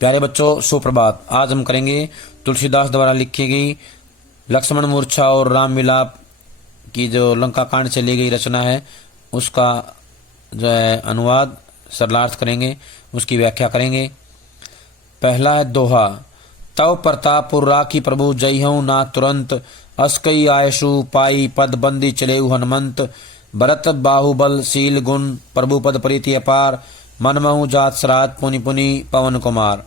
प्यारे बच्चों, सुप्रभात। आज हम करेंगे तुलसीदास द्वारा लिखी गई लक्ष्मण मूर्छा और राम मिलाप की जो लंका कांड से ली गई रचना है, उसका जो है अनुवाद सरलार्थ करेंगे, उसकी व्याख्या करेंगे। पहला है दोहा। तव प्रतापुर राखी प्रभु जय हूँ ना तुरंत, अस्कई आयशु पाई पद बंदी चलेऊ हनुमंत। भरत बाहुबल शील गुण प्रभु पद प्रीति अपार, मनमहु जात श्राद्ध पुनि पुनि पवन कुमार।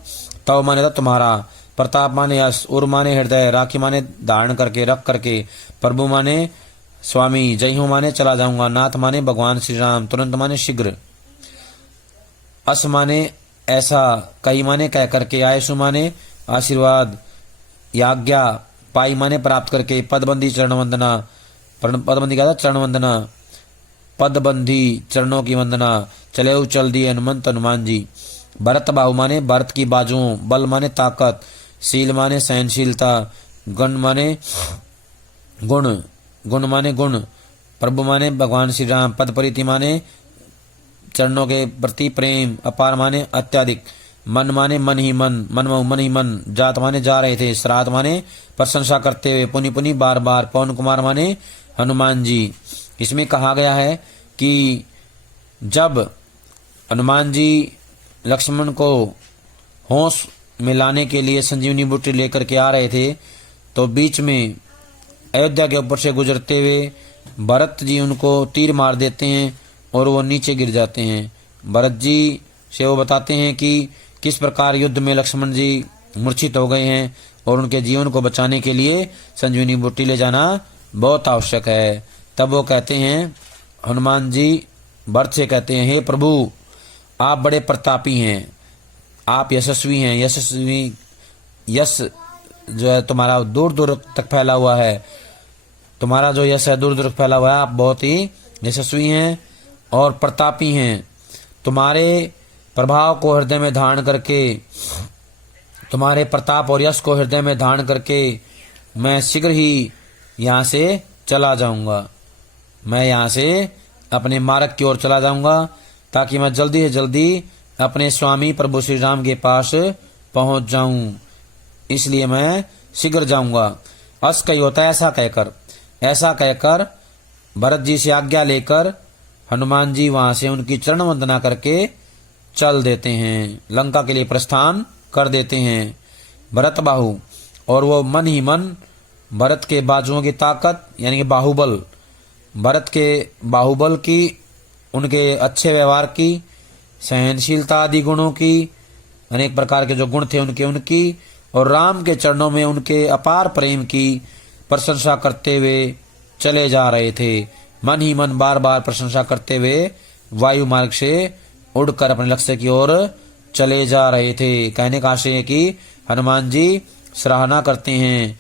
तव माने तो तुम्हारा, प्रताप माने यश, उर माने हृदय, राखी माने धारण करके रख करके, प्रभु माने स्वामी, जय हूँ माने चला जाऊंगा, नाथ माने भगवान श्री राम, तुरंत माने शीघ्र, अस माने ऐसा, कई माने कह करके, आयसु माने आशीर्वाद, याज्ञा, पाई माने प्राप्त करके, पदबंदी चरण वंदना, पदबंदी का था चरण वंदना, पदबंधी चरणों की वंदना, चले चल दिए हनुमंत हनुमान जी। भरत बाहु माने भरत की बाजुओं, बल माने ताकत, शील माने सहनशीलता, गण माने गुण, गुण माने गुण, प्रभु माने भगवान श्री राम, पद प्रीति माने चरणों के प्रति प्रेम, अपार माने अत्याधिक, मन माने मन ही मन, मन ही मन, जात माने जा रहे थे, श्राद्ध माने प्रशंसा करते हुए, पुनि पुनि बार बार, पवन कुमार माने हनुमान जी। इसमें कहा गया है कि जब हनुमान जी लक्ष्मण को होश में लाने के लिए संजीवनी बूटी लेकर के आ रहे थे, तो बीच में अयोध्या के ऊपर से गुजरते हुए भरत जी उनको तीर मार देते हैं और वो नीचे गिर जाते हैं। भरत जी से वो बताते हैं कि किस प्रकार युद्ध में लक्ष्मण जी मूर्छित हो गए हैं और उनके जीवन को बचाने के लिए संजीवनी बूटी ले जाना बहुत आवश्यक है। तब वो कहते हैं, हनुमान जी भरत से कहते हैं, हे प्रभु आप बड़े प्रतापी हैं, आप यशस्वी हैं, यश जो है तुम्हारा दूर दूर तक फैला हुआ है, तुम्हारा जो यश है दूर दूर तक फैला हुआ है, आप बहुत ही यशस्वी हैं और प्रतापी हैं। तुम्हारे प्रभाव को हृदय में धारण करके, तुम्हारे प्रताप और यश को हृदय में धारण करके मैं शीघ्र ही यहाँ से चला जाऊंगा, मैं यहाँ से अपने मार्ग की ओर चला जाऊंगा, ताकि मैं जल्दी से जल्दी अपने स्वामी प्रभु श्री राम के पास पहुंच जाऊं, इसलिए मैं शीघ्र जाऊंगा। अस कही होता है ऐसा कहकर भरत जी से आज्ञा लेकर हनुमान जी वहां से उनकी चरण वंदना करके चल देते हैं, लंका के लिए प्रस्थान कर देते हैं। भरत बाहु, और वो मन ही मन भरत के बाजुओं की ताकत यानी कि बाहुबल, भरत के बाहुबल की, उनके अच्छे व्यवहार की, सहनशीलता आदि गुणों की, अनेक प्रकार के जो गुण थे उनकी, और राम के चरणों में उनके अपार प्रेम की प्रशंसा करते हुए चले जा रहे थे। मन ही मन बार बार प्रशंसा करते हुए वायु मार्ग से उड़कर अपने लक्ष्य की ओर चले जा रहे थे। कहने का आशय है कि हनुमान जी सराहना करते हैं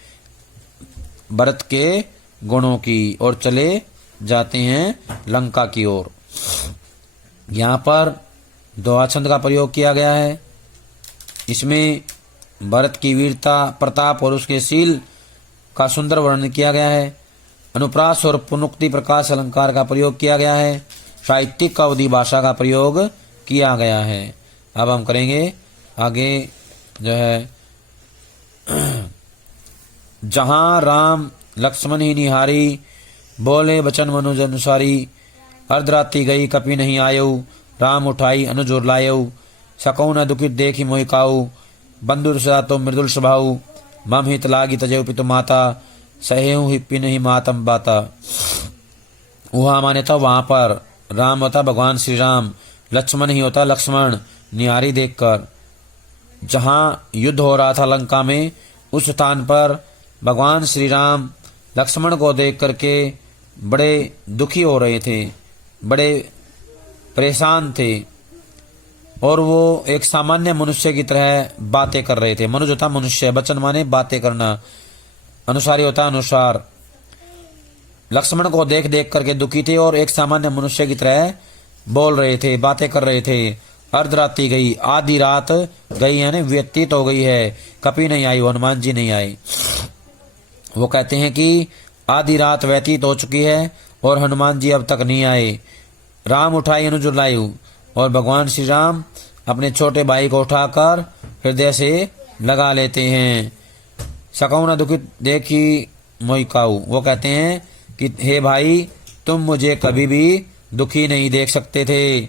भरत के गुणों की और चले जाते हैं लंका की ओर। यहाँ पर दोहा छंद का प्रयोग किया गया है। इसमें भरत की वीरता, प्रताप और उसके शील का सुंदर वर्णन किया गया है। अनुप्रास और पुनुक्ति प्रकाश अलंकार का प्रयोग किया गया है। साहित्यिक अवधि भाषा का प्रयोग किया गया है। अब हम करेंगे आगे जो है, जहां राम लक्ष्मण ही निहारी, बोले बचन मनुज अनुसारी। अर्धरात्रि गई कपि नहीं आयऊ, राम उठाई अनुजोर लायऊ। सकौ न दुखित देखी मोहि काऊ, बंधु सदा तो मृदुल स्वभाऊ। मम हित लागी तजेऊ पितु माता, सहेऊ हिप्पी नहीं मातम बाता। वहाँ माने था वहां पर, राम होता भगवान श्री राम, लक्ष्मण ही होता लक्ष्मण, निहारी देखकर। जहां युद्ध हो रहा था लंका में, उस स्थान पर भगवान श्री राम लक्ष्मण को देख करके बड़े दुखी हो रहे थे, बड़े परेशान थे, और वो एक सामान्य मनुष्य की तरह बातें कर रहे थे। मनुज होता मनुष्य, वचन माने बातें करना, अनुसारी होता अनुसार। लक्ष्मण को देख देख करके दुखी थे और एक सामान्य मनुष्य की तरह बोल रहे थे, बातें कर रहे थे। अर्धरात्रि गई, आधी रात गई यानी व्यतीत हो गई है, कभी नहीं आई, हनुमान जी नहीं आए। वो कहते हैं कि आधी रात व्यतीत हो चुकी है और हनुमान जी अब तक नहीं आए। राम उठाई अनुज लायू, और भगवान श्री राम अपने छोटे भाई को उठाकर हृदय से लगा लेते हैं। सकौ न दुखित देखी मोहिकाऊ, वो कहते हैं कि हे भाई तुम मुझे कभी भी दुखी नहीं देख सकते थे।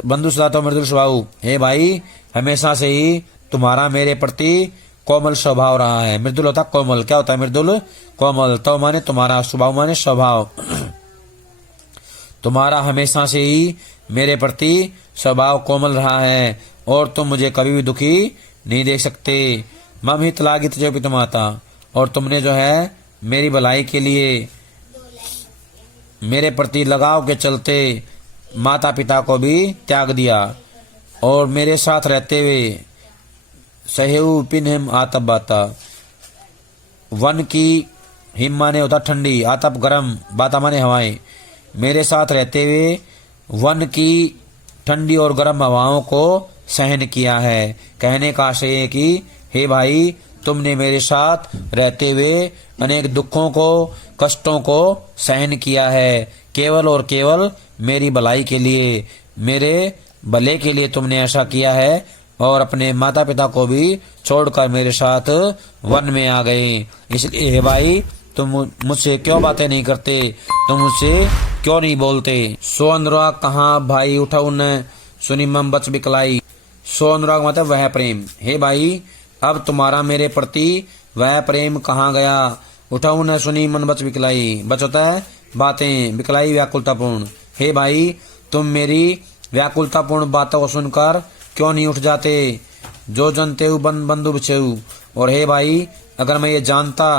बंधु सदा तो मृदुल स्वभाव, हे भाई हमेशा से ही तुम्हारा मेरे प्रति कोमल स्वभाव रहा है। मृदुल होता कोमल, क्या होता है मृदुल? कोमल। तो माने तुम्हारा, स्वभाव माने स्वभाव। तुम्हारा हमेशा से ही मेरे प्रति स्वभाव कोमल रहा है और तुम मुझे कभी भी दुखी नहीं देख सकते। मम हित लागित जो पितुमाता, और तुमने जो है मेरी भलाई के लिए मेरे प्रति लगाव के चलते माता पिता को भी त्याग दिया और मेरे साथ रहते हुए सहेऊ पिन हिम आतप बाता। वन की हिम माने होता ठंडी, आतप गरम, बाता माने हवाएं। मेरे साथ रहते हुए वन की ठंडी और गर्म हवाओं को सहन किया है। कहने का आशय है कि हे भाई तुमने मेरे साथ रहते हुए अनेक दुखों को, कष्टों को सहन किया है, केवल और केवल मेरी भलाई के लिए, मेरे भले के लिए तुमने ऐसा किया है और अपने माता पिता को भी छोड़कर मेरे साथ वन में आ गए। इसलिए हे भाई तुम मुझसे क्यों बातें नहीं करते, तुम मुझसे क्यों नहीं बोलते। सो अनुराग कहाँ भाई उठाऊ न सुनी मम बच बिकलाई। सो अनुराग मतलब वह प्रेम, हे भाई अब तुम्हारा मेरे प्रति वह प्रेम कहाँ गया। उठाऊ न सुनी मन बच बिकलाई, बच होता है बातें, बिकलाई व्याकुलतापूर्ण। हे भाई तुम मेरी व्याकुलतापूर्ण बातों को सुनकर क्यों नहीं उठ जाते। जो जनते हु बन बंधु बिछेऊ, और हे भाई अगर मैं ये जानता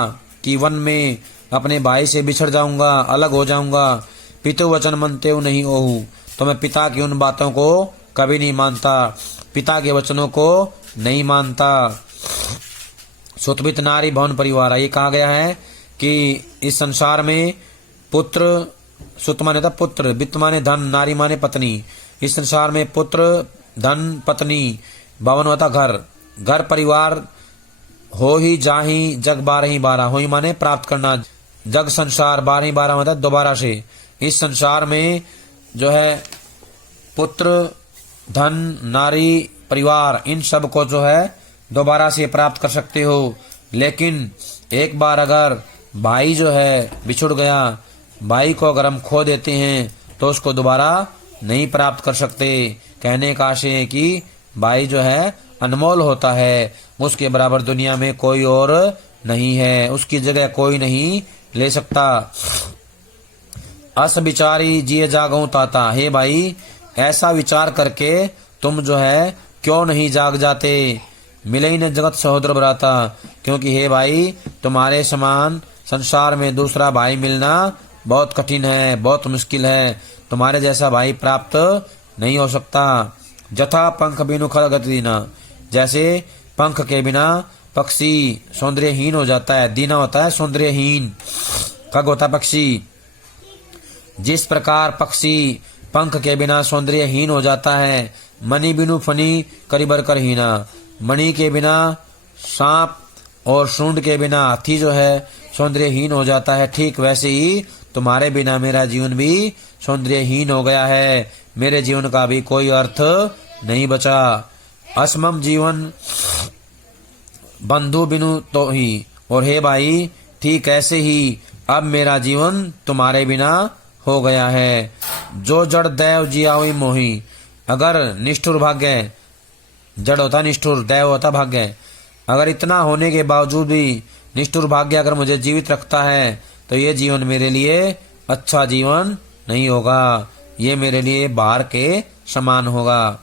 कि वन में अपने भाई से बिछड़ जाऊंगा, अलग हो जाऊंगा, पितु वचन मनते हु नहीं ओहू, तो मैं पिता की उन बातों को कभी नहीं मानता, पिता के वचनों को नहीं मानता। सुतवित नारी भवन परिवार, ये कहा गया है कि इस संसार में पुत्र, सुत माने था पुत्र, वित्त माने धन, नारी माने पत्नी। इस संसार में पुत्र, धन, पत्नी, भवन होता घर, घर परिवार हो ही जाही जग 12 हो ही माने प्राप्त करना, जग संसार 12 मतलब दोबारा से। इस संसार में जो है पुत्र, धन, नारी, परिवार, इन सब को जो है दोबारा से प्राप्त कर सकते हो, लेकिन एक बार अगर भाई जो है बिछुड़ गया, भाई को अगर हम खो देते हैं तो उसको दोबारा नहीं प्राप्त कर सकते। कहने का आशय है कि भाई जो है अनमोल होता है, उसके बराबर दुनिया में कोई और नहीं है, उसकी जगह कोई नहीं ले सकता। अस विचारी जिये जागऊं ताता, हे भाई ऐसा विचार करके तुम जो है क्यों नहीं जाग जाते। मिले ही न जगत सहोदर भ्राता, क्योंकि हे भाई तुम्हारे समान संसार में दूसरा भाई मिलना बहुत कठिन है, बहुत मुश्किल है, तुम्हारे जैसा भाई प्राप्त नहीं हो सकता। जथा पंख बिनु खल गति दीना, जैसे पंख के बिना पक्षी सौंदर्यहीन हो जाता है, दीना होता है सौंदर्यहीन, खग होता पक्षी। जिस प्रकार पक्षी पंख के बिना सौंदर्यहीन हो जाता है, मणि बिनु फनी करिबर कर हीना, मणि के बिना सांप और सूंड के बिना हाथी जो है सौंदर्यहीन हो जाता है, ठीक वैसे ही तुम्हारे बिना मेरा जीवन भी सौंदर्यहीन हो गया है, मेरे जीवन का भी कोई अर्थ नहीं बचा। असमम जीवन बंधु बिनु तो ही, और हे भाई ठीक ऐसे ही अब मेरा जीवन तुम्हारे बिना हो गया है। जो जड़ दैव जियावी मोही, अगर निष्ठुर भाग्य, जड़ होता निष्ठुर, दैव होता भाग्य, अगर इतना होने के बावजूद भी निष्ठुर भाग्य अगर मुझे जीवित रखता है तो ये जीवन मेरे लिए अच्छा जीवन नहीं होगा, ये मेरे लिए बाहर के समान होगा।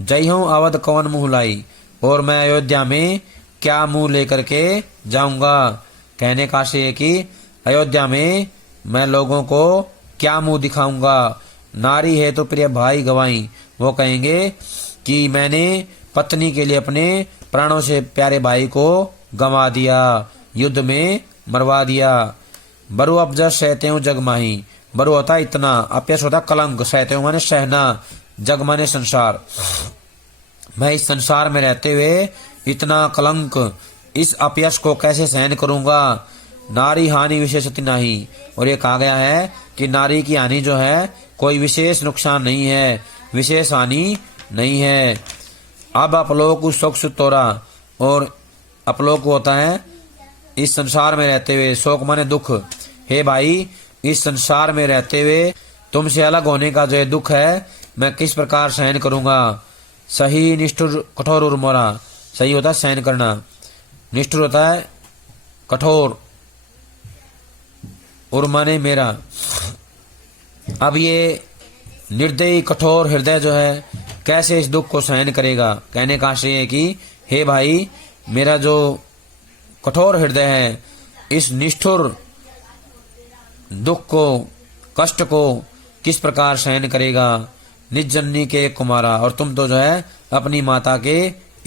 जय हूँ अवध कवन मुँह लाई, और मैं अयोध्या में क्या मुंह लेकर के जाऊंगा। कहने का आशय है कि अयोध्या में मैं लोगों को क्या मुंह दिखाऊंगा। नारी है तो प्रिय भाई गवाई, वो कहेंगे कि मैंने पत्नी के लिए अपने प्राणों से प्यारे भाई को गंवा दिया, युद्ध में मरवा दिया। बरु अबजा सहते हूँ जग माही, बरु होता इतना, अपयश होता कलंक, सहते हूँ माने सहना, जग माने संसार। मैं इस संसार में रहते हुए इतना कलंक, इस अपयश को कैसे सहन करूंगा। नारी हानि विशेषति नहीं, और ये कहा गया है कि नारी की हानि जो है कोई विशेष नुकसान नहीं है, विशेष हानि नहीं है। अब अपलोक शोक सुतोरा, और अपलोक होता है इस संसार में रहते हुए, शोक माने दुख। हे भाई, इस संसार में रहते हुए तुमसे अलग होने का जो दुख है मैं किस प्रकार सहन करूंगा। सही निष्ठुर कठोर उर्मोरा, सही होता है सहन करना, निष्ठुर होता है कठोर, उर्माने मेरा। अब ये निर्दयी कठोर हृदय जो है कैसे इस दुख को सहन करेगा। कहने का आशय है कि हे भाई, मेरा जो कठोर हृदय है इस निष्ठुर दुख को, कष्ट को किस प्रकार सहन करेगा। निज जननी के एक कुमारा, और तुम तो जो है अपनी माता के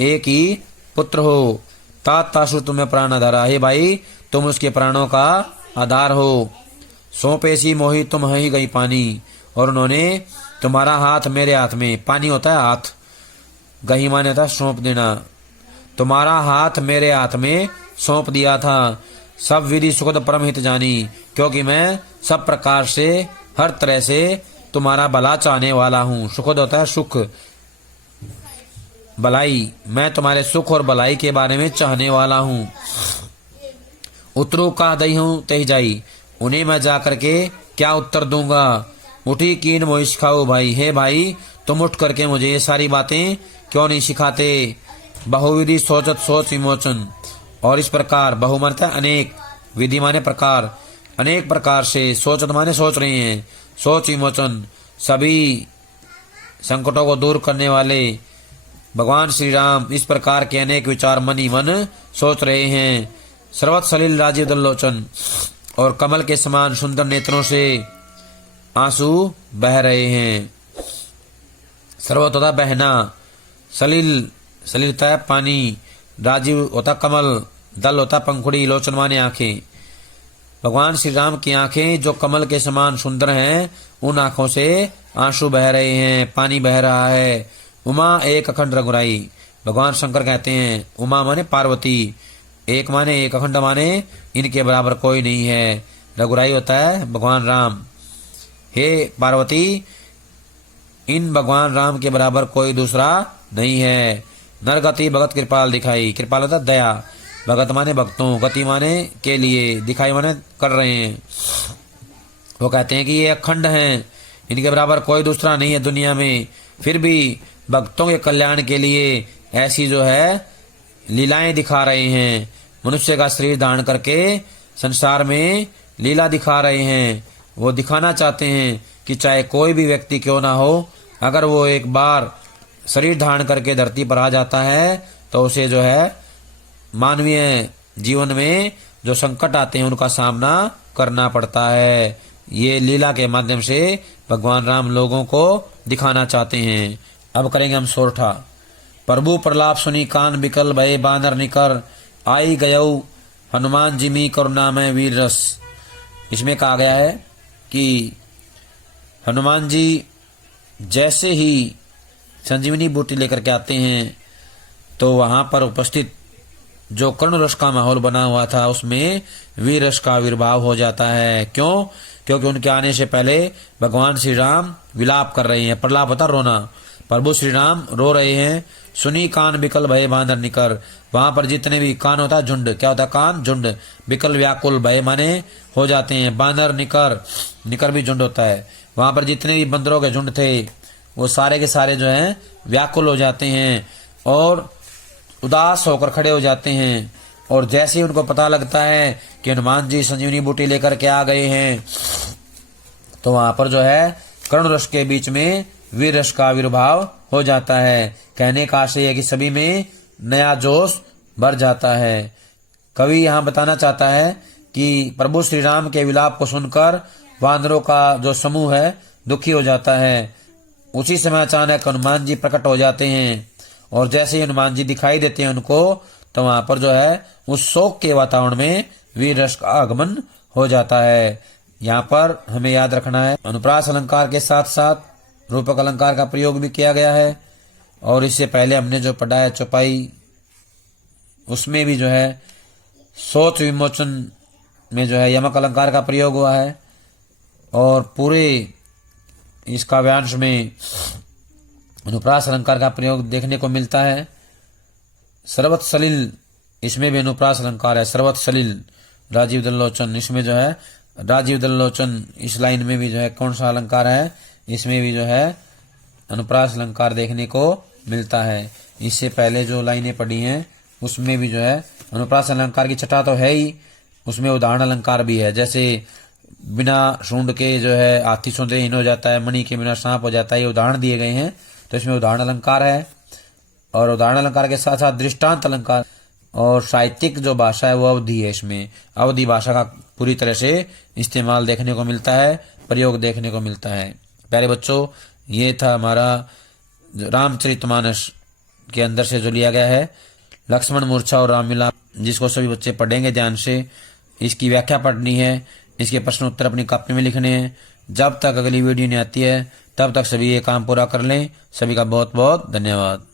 एक ही पुत्र हो। तातासु तुम्हें प्राण आधारा, हे भाई तुम उसके प्राणों का आधार हो। सौंपेसी मोही तुम ही गई पानी, और उन्होंने तुम्हारा हाथ मेरे हाथ में, पानी होता है हाथ, गही माने था सौंप देना, तुम्हारा हाथ मेरे हाथ में सौंप दिया था। सब विधि सुखद परम हित जानी, क्योंकि मैं सब प्रकार से हर तरह से तुम्हारा भला चाहने वाला हूँ। सुखद होता है सुख, भलाई, मैं तुम्हारे सुख और भलाई के बारे में चाहने वाला हूँ। उतरू का दई हूँ तही जाई, उन्हें मैं जा करके क्या उत्तर दूंगा। उठी कीन मोहि सिखाओ भाई, हे भाई तुम उठ करके मुझे ये सारी बातें क्यों नहीं सिखाते। बहुविधि सोचत सोच विमोचन, और इस प्रकार, बहु माने अनेक, विधि माने प्रकार, अनेक प्रकार से, सोचत माने सोच रहे हैं, सोच विमोचन, सभी संकटों को दूर करने वाले भगवान श्री राम इस प्रकार के अनेक विचार मन ही मन सोच रहे हैं। सर्वत सलिल राजीव दल्लोचन, और कमल के समान सुंदर नेत्रों से आंसू बह रहे हैं। सर्वत होता बहना, सलिल, सलिल होता है पानी, राजीव होता कमल, दल होता पंखुड़ी, लोचन माने आंखें। भगवान श्री राम की आंखें जो कमल के समान सुंदर हैं, उन आंखों से आंसू बह रहे हैं, पानी बह रहा है। उमा एक अखंड रघुराई, भगवान शंकर कहते हैं उमा माने पार्वती, एक माने एक, अखंड माने इनके बराबर कोई नहीं है। रघुराई होता है भगवान राम। हे पार्वती, इन भगवान राम के बराबर कोई दूसरा नहीं है। नरगति भगत कृपाल दिखाई, कृपाल होता है दया, भगत माने भक्तों, गति माने के लिए, दिखाई माने कर रहे हैं। वो कहते हैं कि ये अखंड हैं, इनके बराबर कोई दूसरा नहीं है दुनिया में। फिर भी भक्तों के कल्याण के लिए ऐसी जो है लीलाएं दिखा रहे हैं। मनुष्य का शरीर धारण करके संसार में लीला दिखा रहे हैं। वो दिखाना चाहते हैं कि चाहे कोई भी व्यक्ति क्यों ना हो, अगर वो एक बार शरीर धारण करके धरती पर आ जाता है तो उसे जो है मानवीय जीवन में जो संकट आते हैं उनका सामना करना पड़ता है। ये लीला के माध्यम से भगवान राम लोगों को दिखाना चाहते हैं। अब करेंगे हम सोरठा। प्रभु प्रलाप सुनी कान बिकल भय बानर निकर, आई गयऊ हनुमान जी मी करुणा में वीर रस। इसमें कहा गया है कि हनुमान जी जैसे ही संजीवनी बूटी लेकर के आते हैं तो वहां पर उपस्थित जो कर्ण रस का माहौल बना हुआ था उसमें वीर रस का आविर्भाव हो जाता है। क्यों? क्योंकि उनके आने से पहले भगवान श्री राम विलाप कर रहे हैं। प्रलाप होता रोना, प्रभु श्री राम रो रहे हैं। सुनी कान बिकल भय बानर निकर, वहां पर जितने भी कान होता है झुंड, क्या होता है कान झुंड, बिकल व्याकुल, भय माने हो जाते हैं, बानर निकर, निकर भी झुंड होता है। वहां पर जितने भी बंदरों के झुंड थे वो सारे के सारे जो हैं व्याकुल हो जाते हैं और उदास होकर खड़े हो जाते हैं। और जैसे ही उनको पता लगता है कि हनुमान जी संजीवनी बूटी लेकर के आ गए हैं तो वहां पर जो है कर्ण रस के बीच में वीर रस का आविर्भाव हो जाता है। कहने का आशय है कि सभी में नया जोश भर जाता है। कवि यहाँ बताना चाहता है कि प्रभु श्री राम के विलाप को सुनकर वानरों का जो समूह है दुखी हो जाता है। उसी समय अचानक हनुमान जी प्रकट हो जाते हैं और जैसे ही हनुमान जी दिखाई देते हैं उनको तो वहां पर जो है उस शोक के वातावरण में वीर रस का आगमन हो जाता है। यहाँ पर हमें याद रखना है अनुप्रास अलंकार के साथ साथ रूपक अलंकार का प्रयोग भी किया गया है। और इससे पहले हमने जो पढ़ा है चौपाई, उसमें भी जो है सोच विमोचन में जो है यमक अलंकार का प्रयोग हुआ है। और पूरे इस काव्यांश में अनुप्रास अलंकार का प्रयोग देखने को मिलता है। सर्वत सलिल, इसमें भी अनुप्रास अलंकार है। सर्वत सलिल राजीव दल्लोचन, इसमें जो है राजीव दल्लोचन, इस लाइन में भी जो है कौन सा अलंकार है, इसमें भी जो है अनुप्रास अलंकार देखने को मिलता है। इससे पहले जो लाइनें पढ़ी हैं उसमें भी जो है अनुप्रास अलंकार की छटा तो है ही, उसमें उदाहरण अलंकार भी है। जैसे बिना सूंड के जो है हाथी सौंदर्यहीन हो जाता है, मणि के बिना सांप हो जाता है, ये उदाहरण दिए गए हैं, तो इसमें उदाहरण अलंकार है। और उदाहरण अलंकार के साथ साथ दृष्टांत अलंकार और साहित्यिक जो भाषा है वो अवधि है। इसमें अवधि भाषा का पूरी तरह से इस्तेमाल देखने को मिलता है, प्रयोग देखने को मिलता है। प्यारे बच्चों, ये था हमारा रामचरितमानस के अंदर से जो लिया गया है लक्ष्मण मूर्छा और राम मिलाप, जिसको सभी बच्चे पढ़ेंगे ध्यान से। इसकी व्याख्या पढ़नी है, इसके प्रश्न उत्तर अपनी कॉपी में लिखने हैं। जब तक अगली वीडियो नहीं आती है तब तक सभी ये काम पूरा कर लें। सभी का बहुत बहुत धन्यवाद।